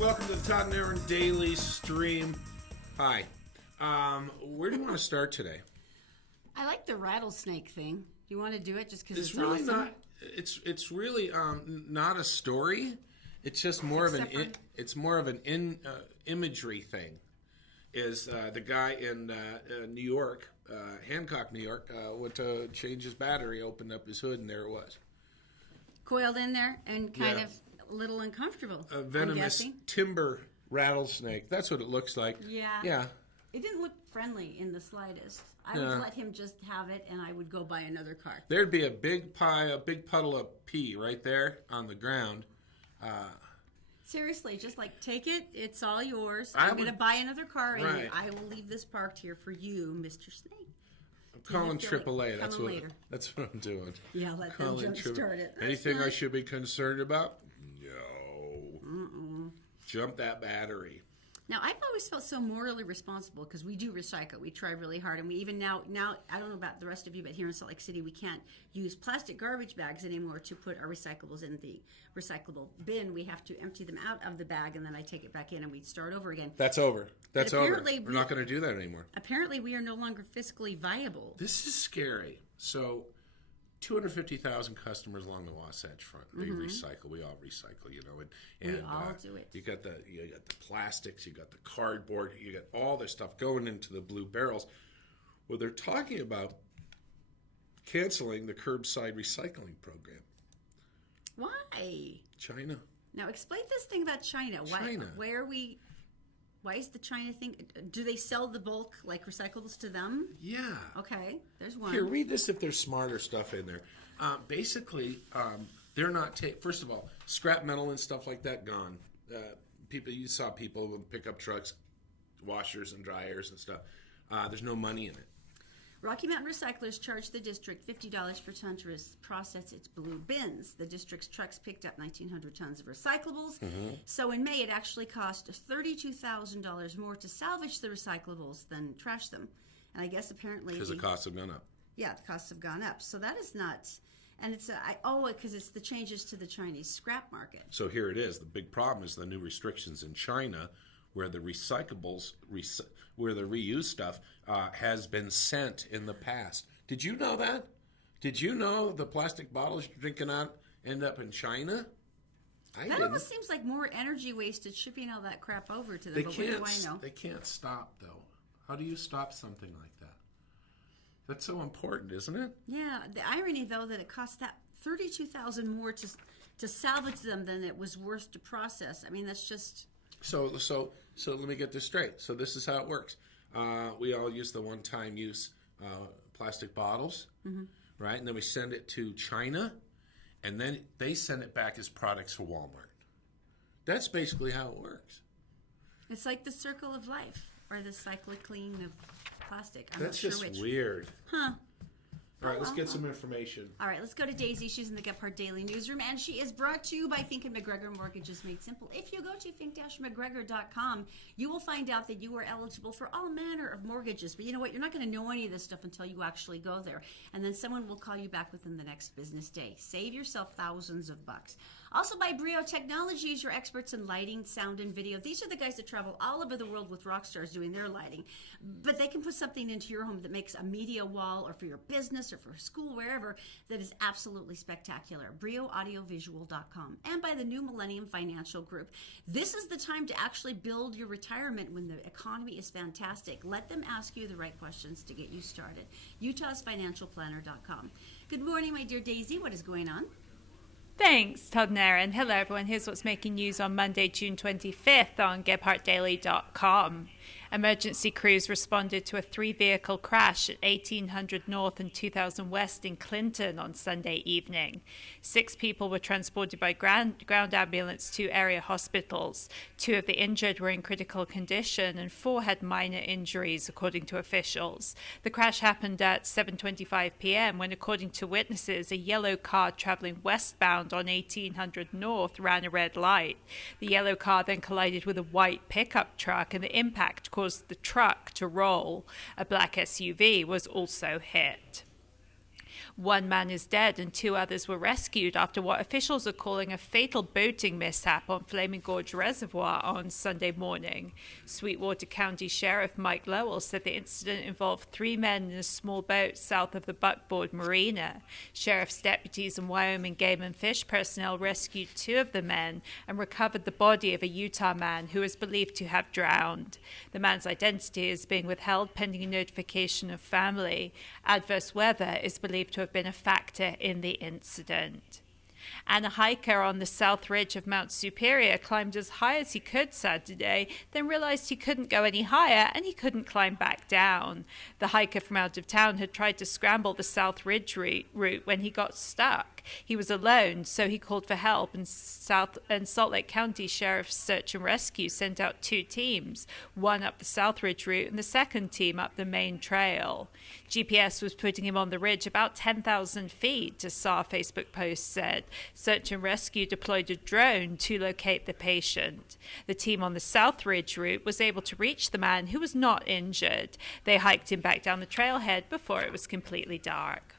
Welcome to the Todd and Erin Daily Stream. Hi. Where do you want to start today? I like the rattlesnake thing. Do you want to do it just because it's really awesome? not. It's really not a story. It's just more of an. It's more of an imagery thing. Is the guy in New York, Hancock, New York, went to change his battery, opened up his hood, and there it was. Coiled in there and kind of a little uncomfortable. A venomous timber rattlesnake. That's what it looks like. Yeah. It didn't look friendly in the slightest. I would let him just have it, and I would go buy another car. There'd be a big puddle of pee right there on the ground. Seriously, just like take it. It's all yours. I'm going to buy another car, and I will leave this parked here for you, Mr. Snake. I'm calling AAA. That's what I'm doing. Yeah, let them jumpstart it. Anything I should be concerned about? No. Jump that battery. Now, I've always felt so morally responsible because we do recycle. We try really hard. And we even now, I don't know about the rest of you, but here in Salt Lake City, we can't use plastic garbage bags anymore to put our recyclables in the recyclable bin. We have to empty them out of the bag, and then I take it back in, and we start over again. That's over. That's over. We're not going to do that anymore. Apparently, we are no longer fiscally viable. This is scary. So 250,000 customers along the Wasatch Front. They recycle. We all recycle, and we all do it. You got the plastics, you got the cardboard, you got all this stuff going into the blue barrels. Well, they're talking about canceling the curbside recycling program. Why? China. Now, explain this thing about China. China. Why is the China thing? Do they sell the bulk, like recyclables to them? Yeah. Okay, there's one. Here, read this if there's smarter stuff in there. Basically, they're not first of all, scrap metal and stuff like that, gone. You saw people with pickup trucks, washers and dryers and stuff. There's no money in it. Rocky Mountain Recyclers charged the district $50 per ton to process its blue bins. The district's trucks picked up 1,900 tons of recyclables. So in May, it actually cost $32,000 more to salvage the recyclables than trash them. And I guess apparently... Because the costs have gone up. Yeah, the costs have gone up. So that is not... And it's because it's the changes to the Chinese scrap market. So here it is. The big problem is the new restrictions in China where the recyclables, where the reused stuff has been sent in the past. Did you know that? Did you know the plastic bottles you're drinking out end up in China? That almost seems like more energy wasted shipping all that crap over to them. But what do I know? They can't stop, though. How do you stop something like that? That's so important, isn't it? Yeah. The irony, though, that it cost that $32,000 more to salvage them than it was worth to process. I mean, that's just... So let me get this straight. So this is how it works. We all use the one-time use plastic bottles, right? And then we send it to China, and then they send it back as products for Walmart. That's basically how it works. It's like the circle of life, or the cycling of plastic. I'm That's not just sure which. Weird. Huh. All right, let's get some information. All right, let's go to Daisy. She's in the Gephardt Daily Newsroom, and she is brought to you by Fink & McGregor Mortgages Made Simple. If you go to fink-mcgregor.com, you will find out that you are eligible for all manner of mortgages. But you know what? You're not going to know any of this stuff until you actually go there. And then someone will call you back within the next business day. Save yourself thousands of bucks. Also by Brio Technologies, your experts in lighting, sound, and video. These are the guys that travel all over the world with rock stars doing their lighting. But they can put something into your home that makes a media wall or for your business or for school, wherever, that is absolutely spectacular. BrioAudiovisual.com. And by the New Millennium Financial Group. This is the time to actually build your retirement when the economy is fantastic. Let them ask you the right questions to get you started. UtahsFinancialPlanner.com. Good morning, my dear Daisy. What is going on? Thanks, Todd and Erin. Hello, everyone. Here's what's making news on Monday, June 25th on GephartDaily.com. Emergency crews responded to a 3-vehicle crash at 1800 North and 2000 West in Clinton on Sunday evening. 6 people were transported by ground ambulance to area hospitals. 2 of the injured were in critical condition and 4 had minor injuries, according to officials. The crash happened at 7:25 p.m. when, according to witnesses, a yellow car traveling westbound on 1800 North ran a red light. The yellow car then collided with a white pickup truck, and the impact caused the truck to roll. A black SUV was also hit. One man is dead and 2 others were rescued after what officials are calling a fatal boating mishap on Flaming Gorge Reservoir on Sunday morning. Sweetwater County Sheriff Mike Lowell said the incident involved 3 men in a small boat south of the Buckboard Marina. Sheriff's deputies and Wyoming Game and Fish personnel rescued 2 of the men and recovered the body of a Utah man who is believed to have drowned. The man's identity is being withheld pending notification of family. Adverse weather is believed to have been a factor in the incident. And a hiker on the south ridge of Mount Superior climbed as high as he could Saturday, then realized he couldn't go any higher and he couldn't climb back down. The hiker from out of town had tried to scramble the south ridge route when he got stuck. He was alone, so he called for help, and Salt Lake County Sheriff's Search and Rescue sent out 2 teams, one up the South Ridge route and the second team up the main trail. GPS was putting him on the ridge about 10,000 feet, a SAR Facebook post said. Search and Rescue deployed a drone to locate the patient. The team on the South Ridge route was able to reach the man, who was not injured. They hiked him back down the trailhead before it was completely dark.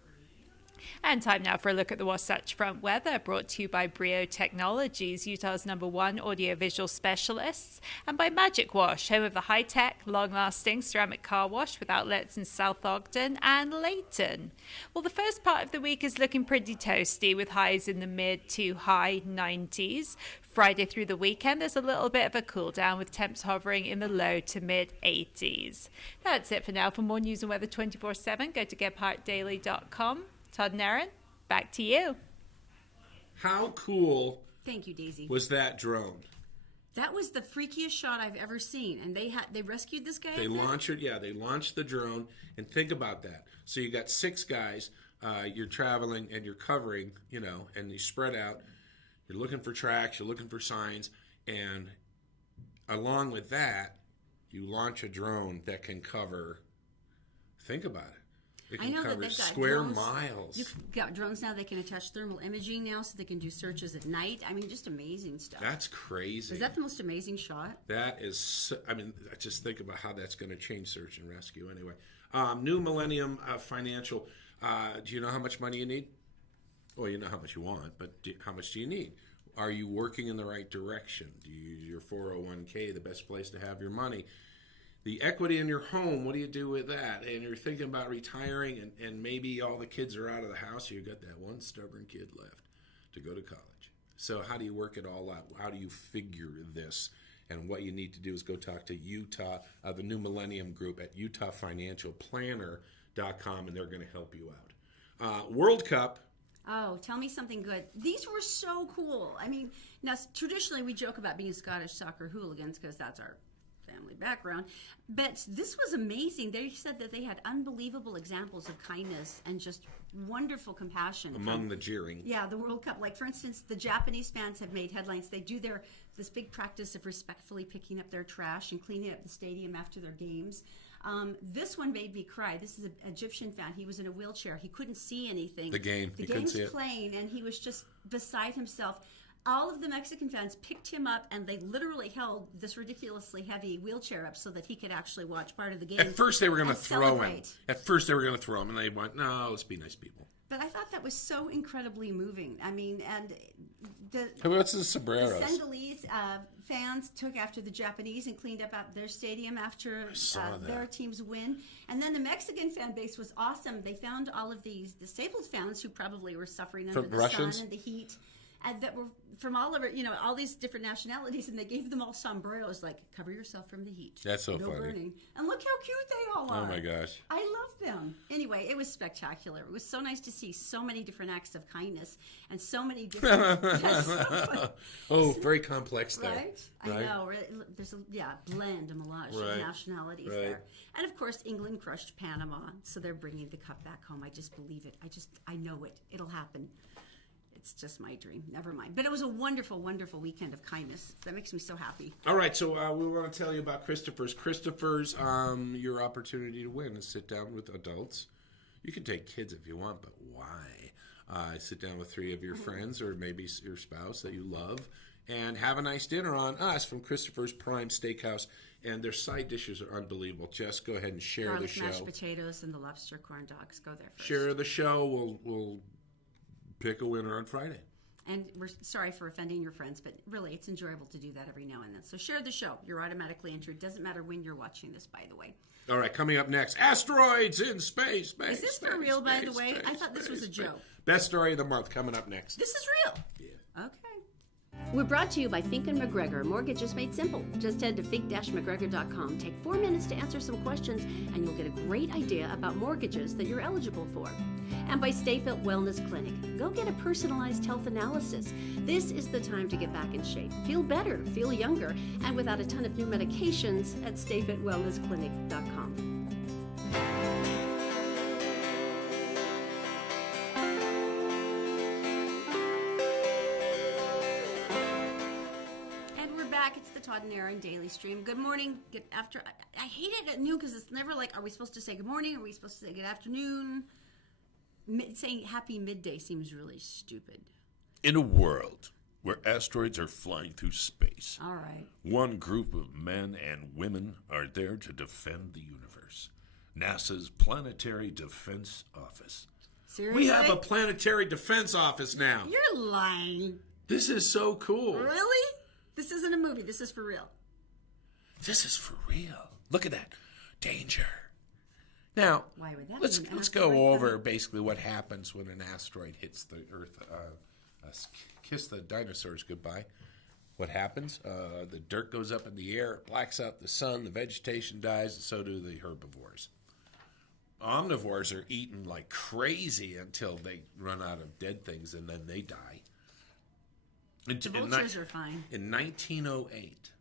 And time now for a look at the Wasatch Front weather, brought to you by Brio Technologies, Utah's #1 audiovisual specialists, and by Magic Wash, home of the high-tech, long-lasting ceramic car wash with outlets in South Ogden and Layton. Well, the first part of the week is looking pretty toasty, with highs in the mid to high 90s. Friday through the weekend, there's a little bit of a cool down, with temps hovering in the low to mid 80s. That's it for now. For more news and weather 24/7, go to GephartDaily.com. Todd and Erin, back to you. How cool Thank you, Daisy. was that drone? That was the freakiest shot I've ever seen. And they rescued this guy? They launched it, they launched the drone. And think about that. So you got 6 guys, you're traveling and you're covering, and you spread out. You're looking for tracks, you're looking for signs. And along with that, you launch a drone that can cover, think about it. It can cover square drones, miles. You've got drones now. They can attach thermal imaging now, so they can do searches at night. I mean, just amazing stuff. That's crazy. Is that the most amazing shot? That is, just think about how that's going to change search and rescue anyway. New Millennium Financial. Do you know how much money you need? Well, you know how much you want, but how much do you need? Are you working in the right direction? Do you use your 401k, the best place to have your money? The equity in your home, what do you do with that? And you're thinking about retiring, and maybe all the kids are out of the house. You've got that one stubborn kid left to go to college. So how do you work it all out? How do you figure this? And what you need to do is go talk to Utah, the New Millennium Group at UtahFinancialPlanner.com, and they're going to help you out. World Cup. Oh, tell me something good. These were so cool. I mean, now traditionally we joke about being Scottish soccer hooligans because that's our family background, but this was amazing. They said that they had unbelievable examples of kindness and just wonderful compassion Among the jeering. Yeah, the World Cup. Like, for instance, the Japanese fans have made headlines. They do this big practice of respectfully picking up their trash and cleaning up the stadium after their games. This one made me cry. This is an Egyptian fan. He was in a wheelchair. He couldn't see anything. The game's playing, and he was just beside himself. All of the Mexican fans picked him up, and they literally held this ridiculously heavy wheelchair up so that he could actually watch part of the game. At first, they were going to throw him. Celebrate. And they went, no, let's be nice people. But I thought that was so incredibly moving. I mean, and What's the sombreros? The Senegalese fans took after the Japanese and cleaned up their stadium after their team's win. And then the Mexican fan base was awesome. They found all of these disabled fans who probably were suffering under the sun and the heat. And that were from all over, all these different nationalities, and they gave them all sombreros, like, cover yourself from the heat. That's so funny. Burning. And look how cute they all are. Oh, my gosh. I love them. Anyway, it was spectacular. It was so nice to see so many different acts of kindness and so many different... Very complex there. Right? I know. There's a blend, a melange of nationalities there. And, of course, England crushed Panama, so they're bringing the cup back home. I just believe it. I know it. It'll happen. It's just my dream. Never mind. But it was a wonderful, wonderful weekend of kindness. That makes me so happy. All right, so we want to tell you about Christopher's. Christopher's, your opportunity to win is sit down with adults. You can take kids if you want, but why? Sit down with 3 of your friends or maybe your spouse that you love and have a nice dinner on us from Christopher's Prime Steakhouse. And their side dishes are unbelievable. Just go ahead and share Garlic the show. mashed potatoes and the lobster corn dogs. Go there first. Share the show. We'll pick a winner on Friday. And we're sorry for offending your friends, but really, it's enjoyable to do that every now and then. So share the show. You're automatically entered. Doesn't matter when you're watching this, by the way. All right, coming up next, asteroids in space. Is this for real, by the way? I thought this was a joke. Best story of the month coming up next. This is real. Yeah. Okay. We're brought to you by Fink & McGregor. Mortgages made simple. Just head to fink-mcgregor.com. Take 4 minutes to answer some questions, and you'll get a great idea about mortgages that you're eligible for. And by StayFit Wellness Clinic. Go get a personalized health analysis. This is the time to get back in shape. Feel better, feel younger, and without a ton of new medications at stayfitwellnessclinic.com. It's the Todd and Erin Daily Stream. Good morning. Good after. I hate it at noon because it's never like, are we supposed to say good morning? Are we supposed to say good afternoon? Saying happy midday seems really stupid. In a world where asteroids are flying through space, All right. one group of men and women are there to defend the universe. NASA's Planetary Defense Office. Seriously? We have a planetary defense office now. You're lying. This is so cool. Really? This isn't a movie. This is for real. This is for real. Look at that. Danger. Now, Why would that let's be an go asteroid over coming? basically what happens when an asteroid hits the Earth. Kiss the dinosaurs goodbye. What happens? The dirt goes up in the air, it blacks out the sun, the vegetation dies, and so do the herbivores. Omnivores are eaten like crazy until they run out of dead things, and then they die. The vultures are fine. In 1908,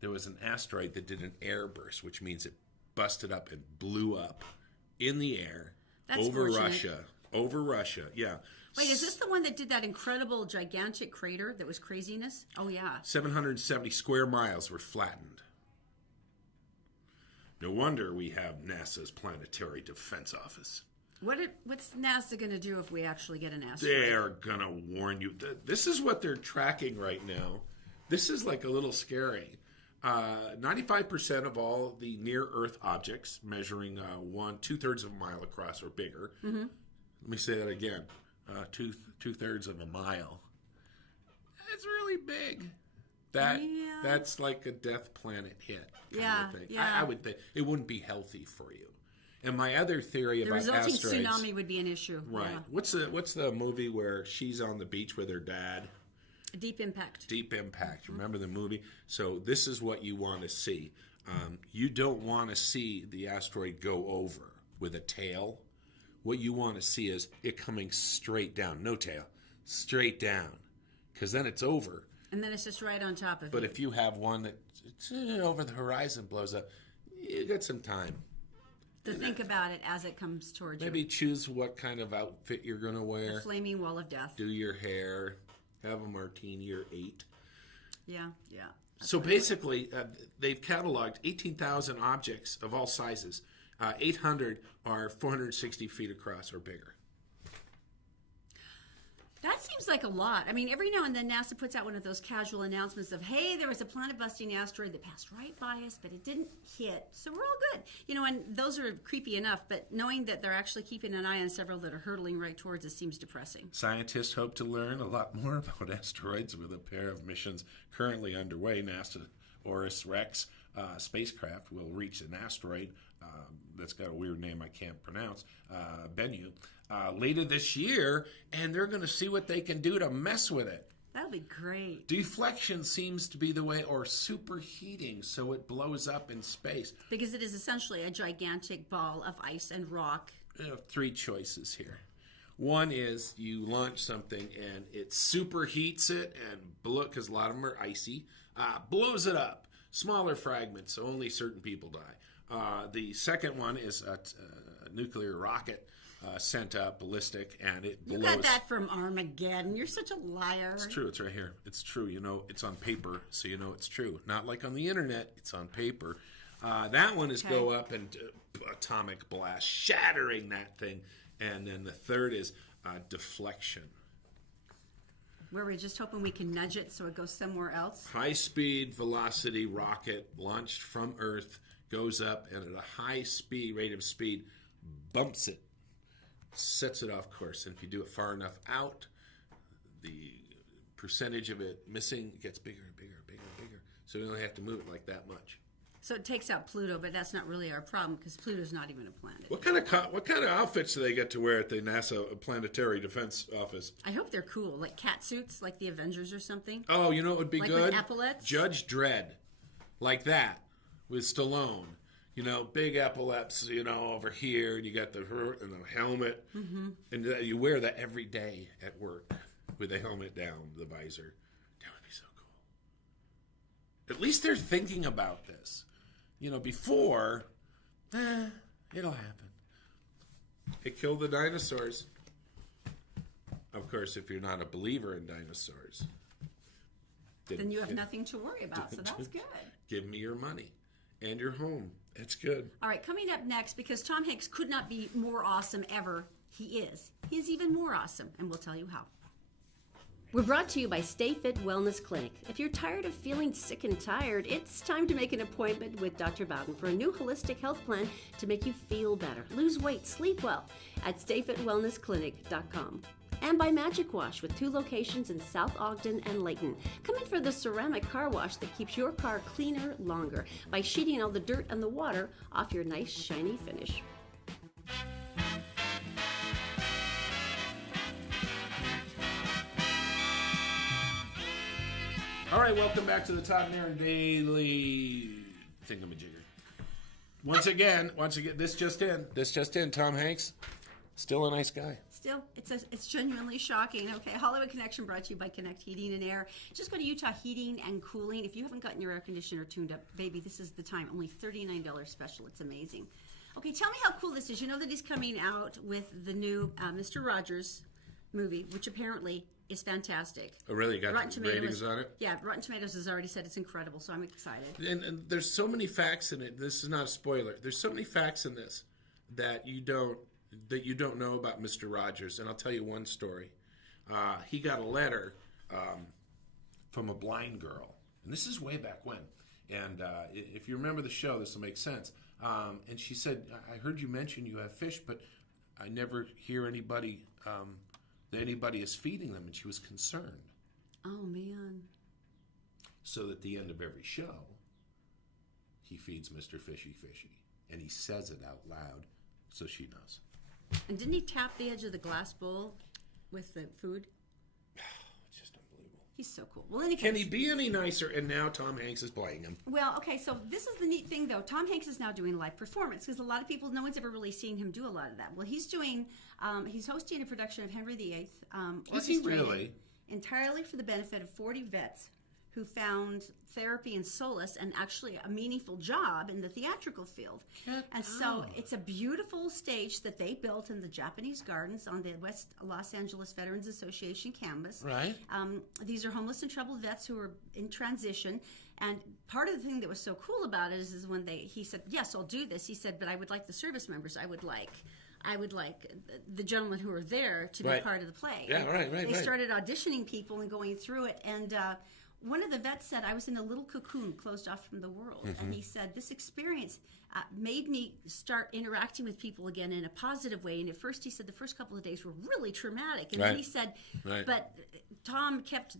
there was an asteroid that did an airburst, which means it busted up and blew up in the air over Russia. Over Russia, yeah. Wait, is this the one that did that incredible, gigantic crater that was craziness? Oh, yeah. 770 square miles were flattened. No wonder we have NASA's Planetary Defense Office. What's NASA going to do if we actually get an asteroid? They're going to warn you. This is what they're tracking right now. This is like a little scary. 95% of all the near-Earth objects measuring 2/3 of a mile across or bigger. Mm-hmm. Let me say that again. Two-thirds of a mile. That's really big. That's like a death planet hit kind of thing. Yeah. I would think it wouldn't be healthy for you. And my other theory about resulting asteroids, tsunami would be an issue. right? Yeah. What's the movie where she's on the beach with her dad? Deep Impact. Deep Impact. Remember the movie? So this is what you want to see. You don't want to see the asteroid go over with a tail. What you want to see is it coming straight down. No tail. Straight down. Because then it's over. And then it's just right on top of But you. if you have one that's over the horizon, blows up, you got some time. To think about it as it comes towards Maybe you. choose what kind of outfit you're going to wear. The flaming wall of death. Do your hair. Have a martini or 8. Yeah. So basically, they've cataloged 18,000 objects of all sizes. 800 are 460 feet across or bigger. That seems like a lot. I mean, every now and then NASA puts out one of those casual announcements of, hey, there was a planet-busting asteroid that passed right by us, but it didn't hit. So we're all good. And those are creepy enough, but knowing that they're actually keeping an eye on several that are hurtling right towards us seems depressing. Scientists hope to learn a lot more about asteroids with a pair of missions currently underway. NASA ORIS-REx spacecraft will reach an asteroid that's got a weird name I can't pronounce, Bennu, later this year, and they're going to see what they can do to mess with it. That would be great. Deflection seems to be the way, or superheating, so it blows up in space. Because it is essentially a gigantic ball of ice and rock. I have 3 choices here. One is you launch something and it superheats it and because a lot of them are icy, blows it up. Smaller fragments, so only certain people die. The second one is a nuclear rocket sent up ballistic, and it blows. You got that from Armageddon. You're such a liar. It's true. It's right here. It's true. It's on paper, so it's true. Not like on the internet. It's on paper. That one is go up and atomic blast, shattering that thing. And then the third is deflection. where we're just hoping we can nudge it so it goes somewhere else. High-speed velocity rocket launched from Earth goes up and at a high speed rate of speed bumps it, sets it off course. And if you do it far enough out, the percentage of it missing gets bigger and bigger and bigger and bigger. So we only have to move it like that much. So it takes out Pluto, but that's not really our problem because Pluto's not even a planet. What kind of outfits do they get to wear at the NASA Planetary Defense Office? I hope they're cool, like cat suits, like the Avengers or something. Oh, you know what would be Like good? with epaulets? Judge Dredd, like that, with Stallone. You know, big epaulets, you know, over here, and you got the helmet. Mm-hmm. And you wear that every day at work with the helmet down, the visor. That would be so cool. At least they're thinking about this. You know, before, it'll happen. It killed the dinosaurs. Of course, if you're not a believer in dinosaurs, Then you have nothing to worry about, so that's good. Give me your money and your home. It's good. All right, coming up next, because Tom Hanks could not be more awesome ever, he is. He is even more awesome, and we'll tell you how. We're brought to you by Stay Fit Wellness Clinic. If you're tired of feeling sick and tired, it's time to make an appointment with Dr. Bowden for a new holistic health plan to make you feel better, lose weight, sleep well at stayfitwellnessclinic.com. And by Magic Wash with 2 locations in South Ogden and Layton. Come in for the ceramic car wash that keeps your car cleaner longer by sheeting all the dirt and the water off your nice shiny finish. All right, welcome back to the Todd and Erin Daily Thingamajigger. Once again, this just in, Tom Hanks, still a nice guy. Still, it's genuinely shocking. Okay, Hollywood Connection brought to you by Connect Heating and Air. Just go to Utah Heating and Cooling. If you haven't gotten your air conditioner tuned up, baby, this is the time. Only $39 special. It's amazing. Okay, tell me how cool this is. You know that he's coming out with the new Mr. Rogers movie, which apparently is fantastic. Oh, really? You got Rotten ratings Tomatoes, on it? Yeah, Rotten Tomatoes has already said it's incredible, so I'm excited. And there's so many facts in it. This is not a spoiler. There's so many facts in this that you don't know about Mr. Rogers. And I'll tell you one story. He got a letter from a blind girl, and this is way back when. And if you remember the show, this will make sense. And she said, "I heard you mention you have fish, but I never hear anybody that anybody is feeding them," and she was concerned. Oh, man. So at the end of every show, he feeds Mr. Fishy Fishy, and he says it out loud so she knows. And didn't he tap the edge of the glass bowl with the food? It's just unbelievable. He's so cool. Well, any case, Can he be any nicer? And now Tom Hanks is playing him. Well, okay, so this is the neat thing, though. Tom Hanks is now doing live performance because a lot of people, no one's ever really seen him do a lot of that. Well, he's doing, he's hosting a production of Henry VIII. Is he really? Entirely for the benefit of 40 vets who found therapy and solace and actually a meaningful job in the theatrical field. So it's a beautiful stage that they built in the Japanese Gardens on the West Los Angeles Veterans Association campus. Right. These are homeless and troubled vets who are in transition. And part of the thing that was so cool about it is when he said, "Yes, I'll do this." He said, "But I would like the service members. I would like the gentlemen who are there to be Right. part of the play." Yeah, And right. They started auditioning people and going through it. And one of the vets said, "I was in a little cocoon closed off from the world." Mm-hmm. And he said, "This experience made me start interacting with people again in a positive way." And at first, he said the first couple of days were really traumatic. And then Right. he said, Right. but Tom kept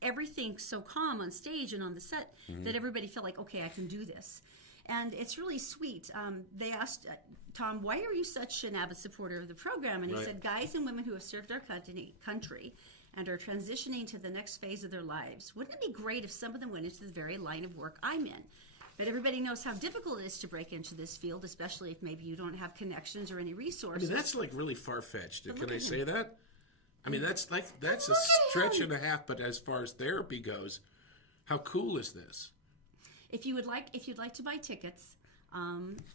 everything so calm on stage and on the set Mm-hmm. that everybody felt like, okay, I can do this. And it's really sweet. They asked Tom, "Why are you such an avid supporter of the program?" And he Right. said, "Guys and women who have served our country and are transitioning to the next phase of their lives. Wouldn't it be great if some of them went into the very line of work I'm in?" But everybody knows how difficult it is to break into this field, especially if maybe you don't have connections or any I resources. mean, that's like really far-fetched. But Can look I at say him. that? I mean, that's a Look at stretch him. and a half. But as far as therapy goes, how cool is this? If you'd like to buy tickets,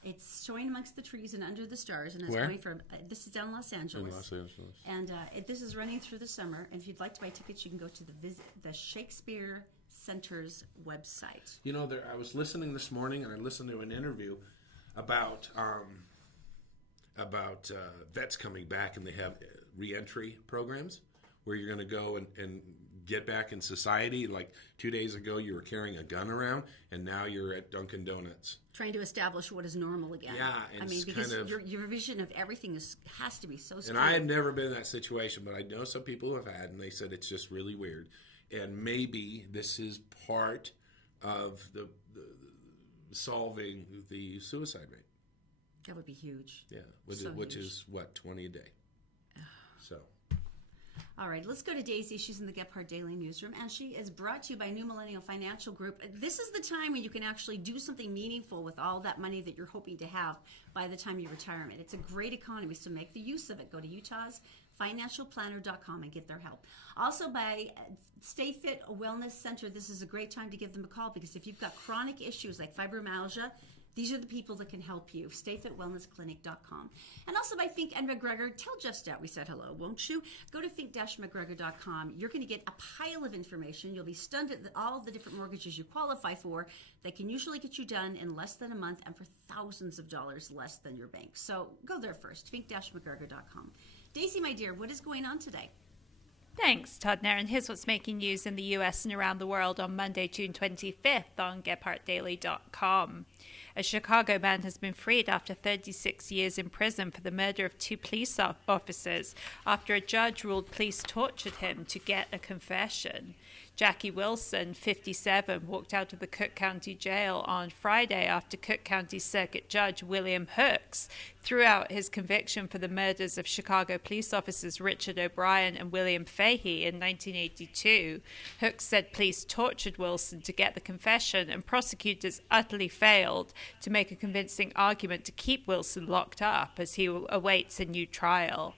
it's showing amongst the trees and under the stars, and it's Where? going from. This is down in Los Angeles. In Los Angeles. And this is running through the summer. And if you'd like to buy tickets, you can go to the Shakespeare Center's website. You know, I was listening this morning, and I listened to an interview about vets coming back, and they have reentry programs where you're going to go and get back in society. Like 2 days ago, you were carrying a gun around, and now you're at Dunkin' Donuts. Trying to establish what is normal again. Yeah, I mean, because your vision of everything has to be so skewed. And I had never been in that situation, but I know some people who have had, and they said it's just really weird. And maybe this is part of the solving the suicide rate. That would be huge. Yeah, So which huge. is, what, 20 a day. So... All right, let's go to Daisy. She's in the Gephardt Daily Newsroom, and she is brought to you by New Millennial Financial Group. This is the time when you can actually do something meaningful with all that money that you're hoping to have by the time you retirement. It's a great economy, so make the use of it. Go to utahsfinancialplanner.com and get their help. Also by Stay Fit Wellness Center, this is a great time to give them a call, because if you've got chronic issues like fibromyalgia, these are the people that can help you. StayFitWellnessClinic.com. And also by Fink and McGregor. Tell Jeff Stout we said hello, won't you? Go to fink-mcgregor.com. You're going to get a pile of information. You'll be stunned at all the different mortgages you qualify for. They can usually get you done in less than a month and for thousands of dollars less than your bank. So go there first, fink-mcgregor.com. Daisy, my dear, what is going on today? Thanks, Todd and Erin. Here's what's making news in the US and around the world on Monday, June 25th on GephartDaily.com. A Chicago man has been freed after 36 years in prison for the murder of 2 police officers after a judge ruled police tortured him to get a confession. Jackie Wilson, 57, walked out of the Cook County Jail on Friday after Cook County Circuit Judge William Hooks threw out his conviction for the murders of Chicago police officers Richard O'Brien and William Fahey in 1982. Hooks said police tortured Wilson to get the confession, and prosecutors utterly failed to make a convincing argument to keep Wilson locked up as he awaits a new trial.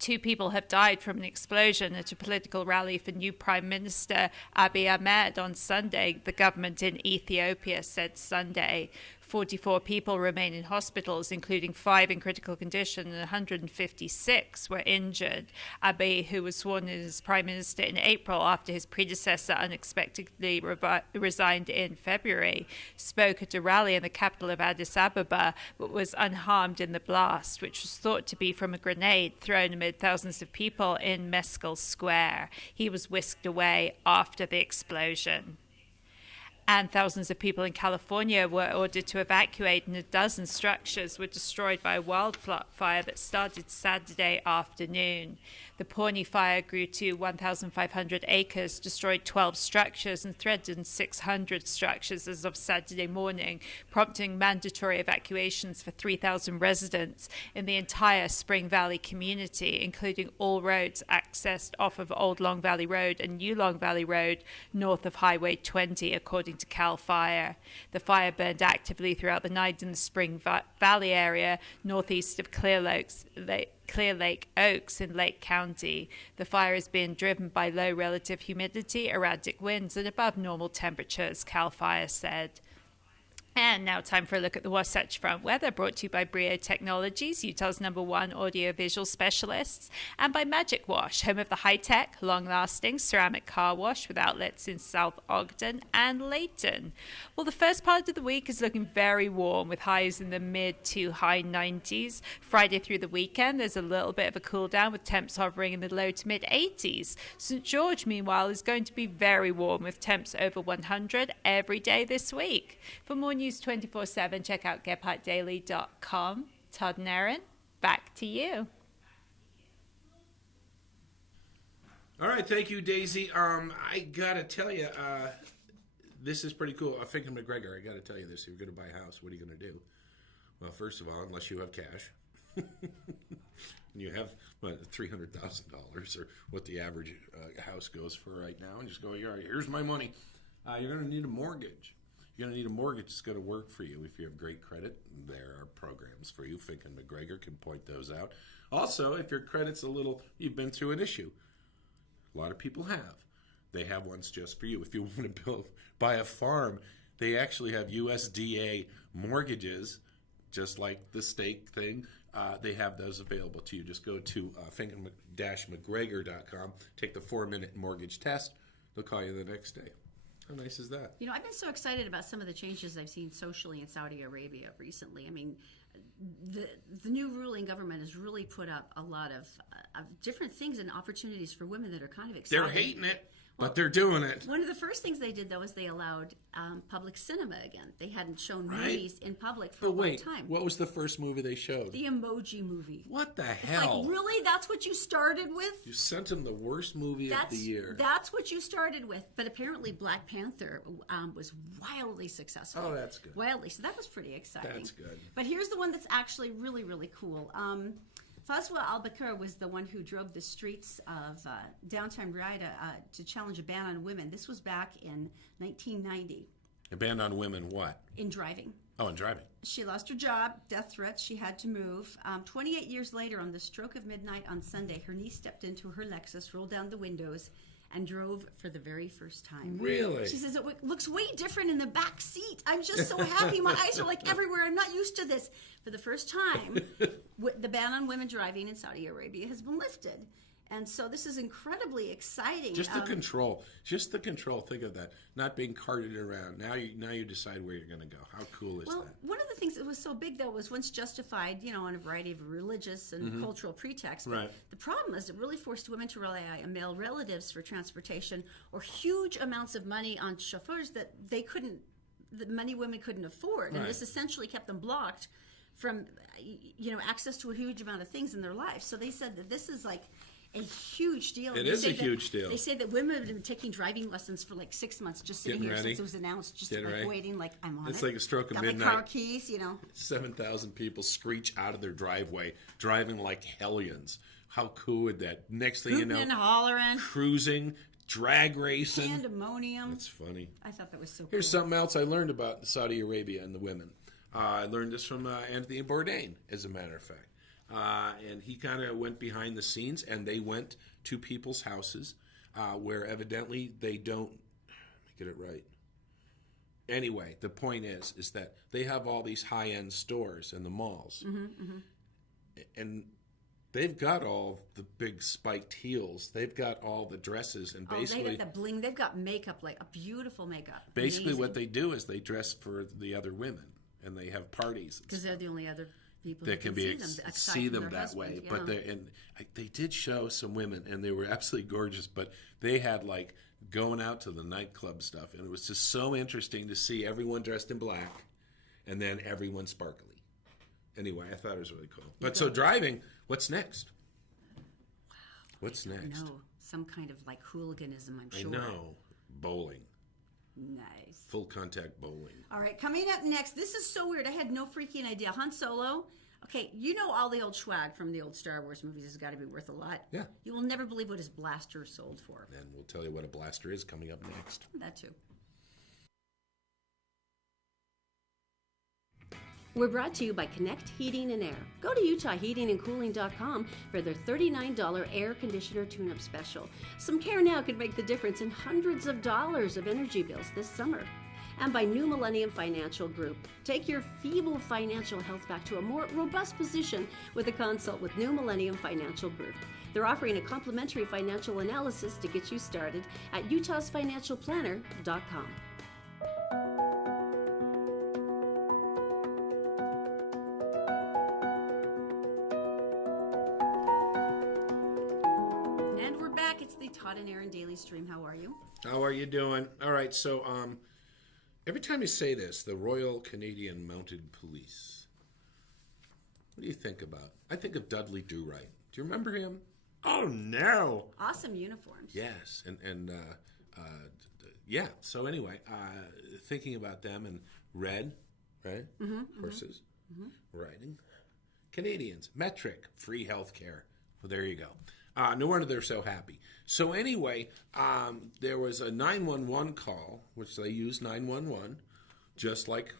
2 people have died from an explosion at a political rally for new Prime Minister Abiy Ahmed on Sunday, the government in Ethiopia said Sunday. 44 people remain in hospitals, including 5 in critical condition, and 156 were injured. Abiy, who was sworn in as Prime Minister in April after his predecessor unexpectedly resigned in February, spoke at a rally in the capital of Addis Ababa, but was unharmed in the blast, which was thought to be from a grenade thrown amid thousands of people in Meskel Square. He was whisked away after the explosion. And thousands of people in California were ordered to evacuate, and a dozen structures were destroyed by a wildfire that started Saturday afternoon. The Pawnee fire grew to 1,500 acres, destroyed 12 structures, and threatened 600 structures as of Saturday morning, prompting mandatory evacuations for 3,000 residents in the entire Spring Valley community, including all roads accessed off of Old Long Valley Road and New Long Valley Road north of Highway 20, according to CAL FIRE. The fire burned actively throughout the night in the Spring Valley area, northeast of Clear Lake Oaks in Lake County. The fire is being driven by low relative humidity, erratic winds, and above normal temperatures, CAL FIRE said. And now time for a look at the Wasatch Front weather, brought to you by Brio Technologies, Utah's #1 audiovisual specialists, and by Magic Wash, home of the high-tech, long-lasting ceramic car wash with outlets in South Ogden and Layton. Well, the first part of the week is looking very warm, with highs in the mid to high 90s. Friday through the weekend, there's a little bit of a cool down, with temps hovering in the low to mid 80s. St. George, meanwhile, is going to be very warm, with temps over 100 every day this week. For more news 24/7, check out GephartDaily.com. Todd and Erin, back to you. All right, thank you, Daisy. I gotta tell you, this is pretty cool. Fink and McGregor, I gotta tell you this. If you're gonna buy a house, what are you gonna do? Well, first of all, unless you have cash, and you have $300,000 or what the average house goes for right now, and just go, all right, here's my money. You're gonna need a mortgage. You're going to need a mortgage that's going to work for you. If you have great credit, there are programs for you. Fink and McGregor can point those out. Also, if your credit's you've been through an issue. A lot of people have. They have ones just for you. If you want to buy a farm, they actually have USDA mortgages, just like the stake thing. They have those available to you. Just go to fink-mcgregor.com, take the 4-minute mortgage test. They'll call you the next day. How nice is that? You know, I've been so excited about some of the changes I've seen socially in Saudi Arabia recently. I mean, the new ruling government has really put up a lot of different things and opportunities for women that are kind of exciting. They're hating it, but they're doing it. One of the first things they did, though, is they allowed public cinema again. They hadn't shown movies in public for a long time. What was the first movie they showed? The Emoji Movie. What the It's hell? like, really? That's what you started with? You sent him the worst movie of the year. That's what you started with. But apparently Black Panther was wildly successful. Oh, that's good. Wildly. So that was pretty exciting. That's good. But here's the one that's actually really, really cool. Fazwa Al-Bakr was the one who drove the streets of downtown Riyadh to challenge a ban on women. This was back in 1990. A ban on women what? In driving. Oh, in driving. She lost her job, death threats, she had to move. 28 years later, on the stroke of midnight on Sunday, her niece stepped into her Lexus, rolled down the windows, and drove for the very first time. Really? She says, it looks way different in the back seat. I'm just so happy. My eyes are like everywhere. I'm not used to this. For the first time, the ban on women driving in Saudi Arabia has been lifted. And so this is incredibly exciting. Just the control. Think of that. Not being carted around. Now you decide where you're going to go. How cool is that? One of the things that was so big, though, was once justified, on a variety of religious and cultural pretexts. But the problem is it really forced women to rely on male relatives for transportation or huge amounts of money on chauffeurs that many women couldn't afford. And this essentially kept them blocked from, access to a huge amount of things in their life. So they said that this is like a huge deal. It is a huge deal. They say that women have been taking driving lessons for like 6 months, just sitting here since it was announced, just like waiting, like I'm on it. It's like a stroke of Got midnight. my car keys, 7,000 people screech out of their driveway, driving like hellions. How cool would that? Next thing you know, and hollering, cruising, drag racing. Pandemonium. That's funny. I thought that was so cool. Here's something else I learned about Saudi Arabia and the women. I learned this from Anthony Bourdain, as a matter of fact. And he kind of went behind the scenes, and they went to people's houses where evidently they don't. Let me get it right. Anyway, the point is that they have all these high-end stores in the malls, and they've got all the big spiked heels. They've got all the dresses, and basically they got the bling. They've got makeup, like a beautiful makeup. Basically, Amazing. what they do is they dress for the other women, and they have parties because they're the only other people that can see them that husband, way. yeah. But they did show some women, and they were absolutely gorgeous. But they had like going out to the nightclub stuff, and it was just so interesting to see everyone dressed in black, and then everyone sparkly. Anyway, I thought it was really cool. But so driving, what's next? Wow. What's next? No, some kind of like hooliganism, I'm sure. I know. Bowling. Nice. Full contact bowling. All right, coming up next, this is so weird. I had no freaking idea. Han Solo. Okay, all the old swag from the old Star Wars movies has got to be worth a lot. Yeah. You will never believe what his blaster sold for. And we'll tell you what a blaster is coming up next. That too. We're brought to you by Connect Heating and Air. Go to UtahHeatingandCooling.com for their $39 air conditioner tune-up special. Some care now could make the difference in hundreds of dollars of energy bills this summer. And by New Millennium Financial Group. Take your feeble financial health back to a more robust position with a consult with New Millennium Financial Group. They're offering a complimentary financial analysis to get you started at utahsfinancialplanner.com. And we're back. It's the Todd and Erin Daily Stream. How are you? How are you doing? All right, so every time you say this, the Royal Canadian Mounted Police, what do you think about? I think of Dudley Do-Right. Do you remember him? Oh, no. Awesome uniforms. Yes, and yeah. So anyway, thinking about them and red, right? Horses, riding. Canadians, metric, free health care. Well, there you go. No wonder they're so happy. So anyway, there was a 911 call, which they use 911, just like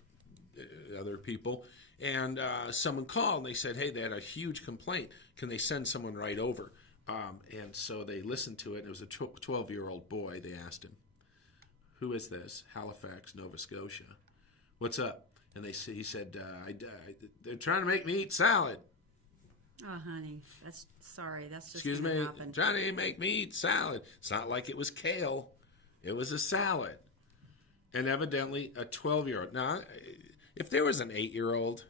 other people. And someone called, and they said, hey, they had a huge complaint. Can they send someone right over? And so they listened to it. And it was a 12-year-old boy. They asked him, who is this? Halifax, Nova Scotia. What's up? And he said, they're trying to make me eat salad. Oh, honey, that's just Excuse gonna me, happen. Johnny, make me eat salad. It's not like it was kale. It was a salad. And evidently a 12-year-old. Now, if there was an 8-year-old,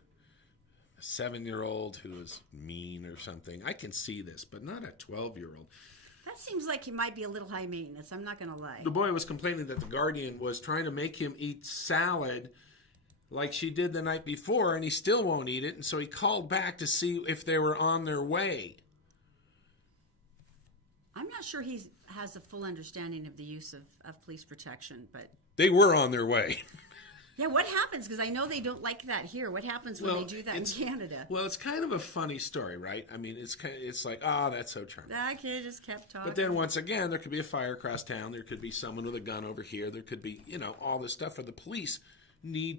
a 7-year-old who was mean or something, I can see this, but not a 12-year-old. That seems like he might be a little high maintenance. I'm not going to lie. The boy was complaining that the guardian was trying to make him eat salad like she did the night before, and he still won't eat it, and so he called back to see if they were on their way. I'm not sure he has a full understanding of the use of police protection, but... They were on their way. Yeah, what happens? Because I know they don't like that here. What happens when they do that in Canada? Well, it's kind of a funny story, right? I mean, it's like, that's so charming. That kid just kept talking. But then once again, there could be a fire across town. There could be someone with a gun over here. There could be, all this stuff. For the police they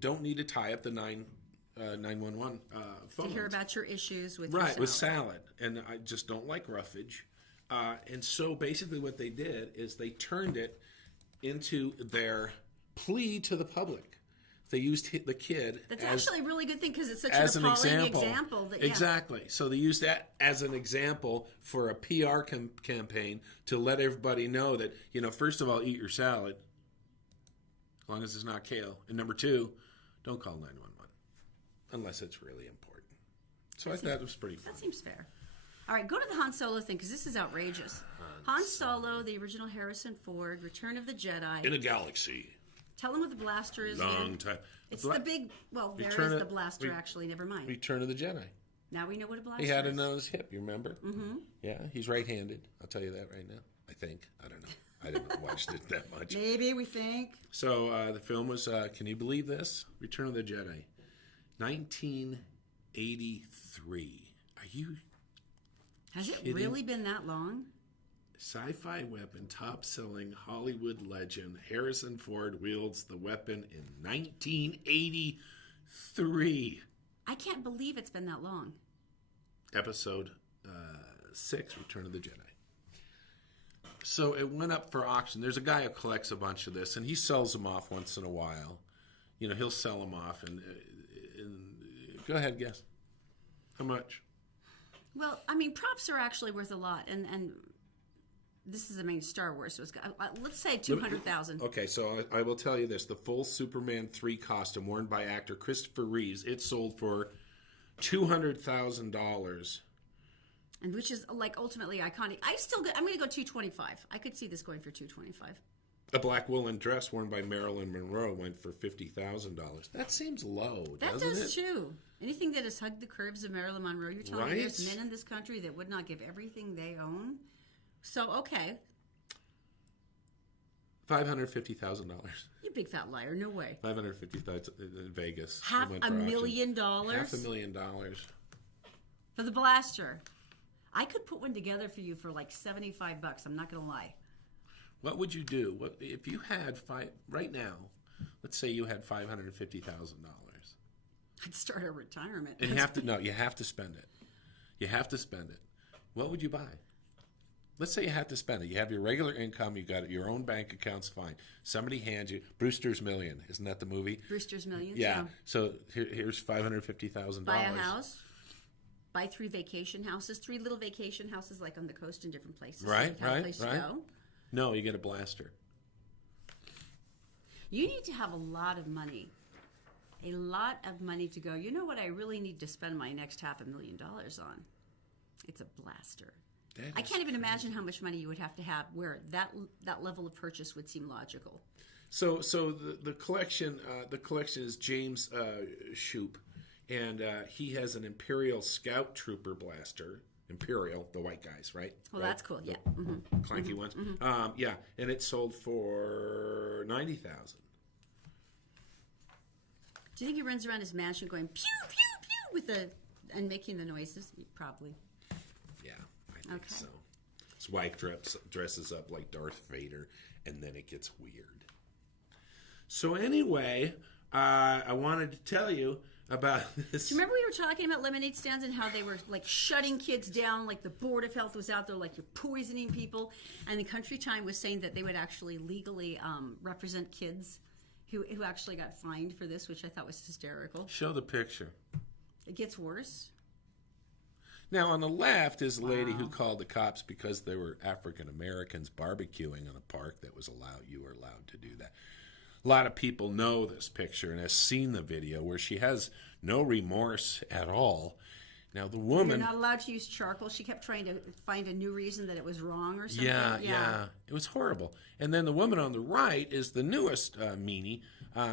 don't need to tie up the 911 phone. To hear about your issues with with salad. And I just don't like roughage. And so basically what they did is they turned it into their plea to the public. They used the kid That's actually a really good thing because it's such an appalling example. Exactly. So they used that as an example for a PR campaign to let everybody know that, first of all, eat your salad, as long as it's not kale. And number 2, don't call 911 unless it's really important. So I thought it was pretty fun. That seems fair. All right, go to the Han Solo thing because this is outrageous. Han Solo, the original Harrison Ford, Return of the Jedi. In a galaxy. Tell them what the blaster is. Long time. It's the big. Well, there is the blaster. Actually, never mind. Return of the Jedi. Now we know what a blaster is. He had it on his hip. You remember? Mm-hmm. Yeah, he's right-handed. I'll tell you that right now. I think. I don't know. I didn't watch it that much. Maybe we think. So the film was. Can you believe this? Return of the Jedi, 1983. Are you? Has it kidding? really been that long? Sci-fi weapon, top-selling Hollywood legend Harrison Ford wields the weapon in 1983. I can't believe it's been that long. Episode 6, Return of the Jedi. So it went up for auction. There's a guy who collects a bunch of this, and he sells them off once in a while. He'll sell them off. And go ahead, guess. How much? Well, I mean, props are actually worth a lot, and this is the main Star Wars, so it's let's say $200,000. Okay, so I will tell you this: the full Superman 3 costume worn by actor Christopher Reeves, it sold for $200,000, and which is like ultimately iconic. I'm going to go $225. I could see this going for $225. A black woolen dress worn by Marilyn Monroe went for $50,000. That seems low, that doesn't it? That does too. Anything that has hugged the curves of Marilyn Monroe, you're telling me there's men in this country that would not give everything they own? So, okay. $550,000. You big fat liar. No way. $550,000 in Vegas. $500,000? $500,000. For the blaster. I could put one together for you for like $75. I'm not going to lie. What would you do? What if you had right now? Let's say you had $550,000. I'd start a retirement. And you have to spend it. You have to spend it. What would you buy? Let's say you have to spend it. You have your regular income. You got your own bank accounts. Fine. Somebody hands you Brewster's Million. Isn't that the movie? Brewster's Millions. Yeah. So here's $550,000. Buy a house. Buy 3 vacation houses. 3 little vacation houses, like on the coast in different places. Right. So right. To go. No, you get a blaster. You need to have a lot of money. A lot of money to go. You know what I really need to spend my next $500,000 on? It's a blaster. I can't even imagine how much money you would have to have where that level of purchase would seem logical. So the collection is James Shoup, and he has an Imperial Scout Trooper blaster. Imperial, the white guys, right? Well, right? That's cool. Yeah, clanky ones. Mm-hmm. And it sold for $90,000. Do you think he runs around his mansion going pew pew pew and making the noises? Probably. Yeah, I think so. His wife dresses up like Darth Vader, and then it gets weird. So anyway, I wanted to tell you about this. Do you remember we were talking about lemonade stands and how they were like shutting kids down, like the Board of Health was out there, like you're poisoning people, and the Country Time was saying that they would actually legally represent kids who actually got fined for this, which I thought was hysterical. Show the picture. It gets worse. Now, on the left is a lady who called the cops because there were African Americans barbecuing in a park that was allowed. You were allowed to do that. a lot of people know this picture and has seen the video where she has no remorse at all. Now the woman, you're not allowed to use charcoal. She kept trying to find a new reason that it was wrong or something. yeah, it was horrible. And then the woman on the right is the newest meanie.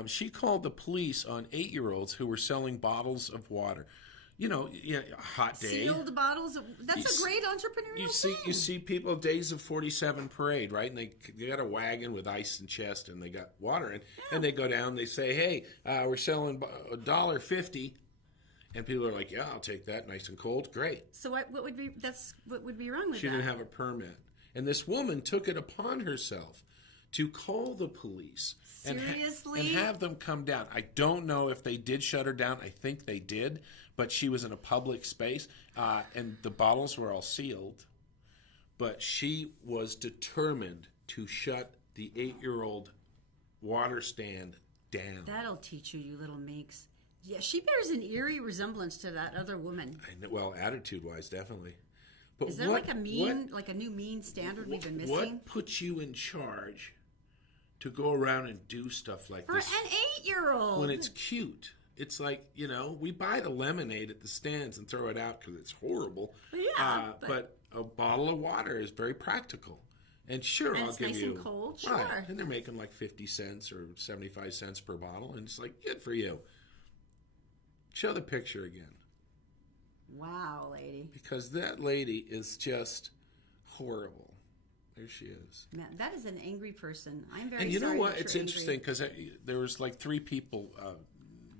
She called the police on 8-year-olds who were selling bottles of water. A hot day. Sealed bottles. That's a great entrepreneurial thing. You see people Days of 47 parade, right? And they got a wagon with ice and chest, and they got water in, and they go down. They say, "Hey, we're selling $1.50," and people are like, "Yeah, I'll take that, nice and cold, great." So what would be wrong with She that? didn't have a permit, and this woman took it upon herself to call the police Seriously? and have them come down. I don't know if they did shut her down. I think they did, but she was in a public space, and the bottles were all sealed. But she was determined to shut the 8-year-old water stand down. That'll teach you, you little minx. Yeah, she bears an eerie resemblance to that other woman. I know, well, attitude-wise, definitely. But Is there like a new mean standard we've been missing? What puts you in charge to go around and do stuff like For this an 8-year-old. when it's cute? It's like, we buy the lemonade at the stands and throw it out because it's horrible. Yeah, but a bottle of water is very practical. And sure, And I'll it's give nice you. and cold, Right. sure. And they're making like 50 cents or 75 cents per bottle. And it's like, good for you. Show the picture again. Wow, lady. Because that lady is just horrible. There she is. Man, that is an angry person. I'm very And you know sorry what? that It's you're interesting angry. because there was like 3 people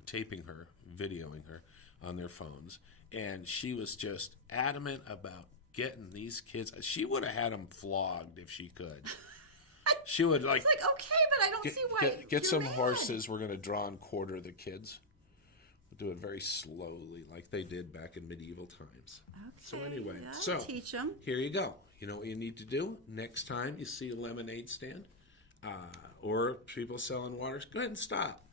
taping her, videoing her on their phones. And she was just adamant about getting these kids. She would have had them flogged if she could. She would It's like, okay, but I don't see why get you're some mad. horses. We're going to draw and quarter the kids. We'll do it very slowly, like they did back in medieval times. Okay, So anyway, that'll teach them. here you go. You know what you need to do next time you see a lemonade stand or people selling waters. Go ahead and stop.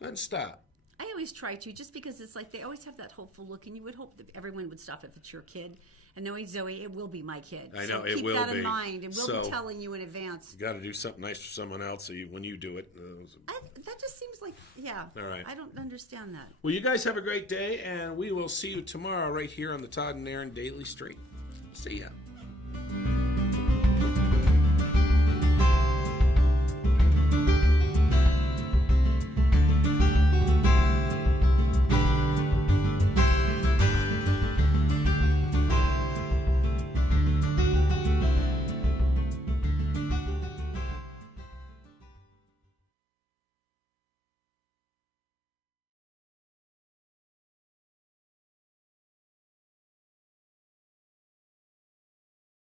Go ahead and stop. I always try to, just because it's like they always have that hopeful look, and you would hope that everyone would stop if it's your kid. And knowing Zoe, it will be my kid. I know, so it keep will that in be. mind, and we'll So- be telling you in advance. You got to do something nice for someone else so when you do it. That just seems like, yeah. All right. I don't understand that. Well, you guys have a great day, and we will see you tomorrow right here on the Todd and Erin Daily Stream. See ya.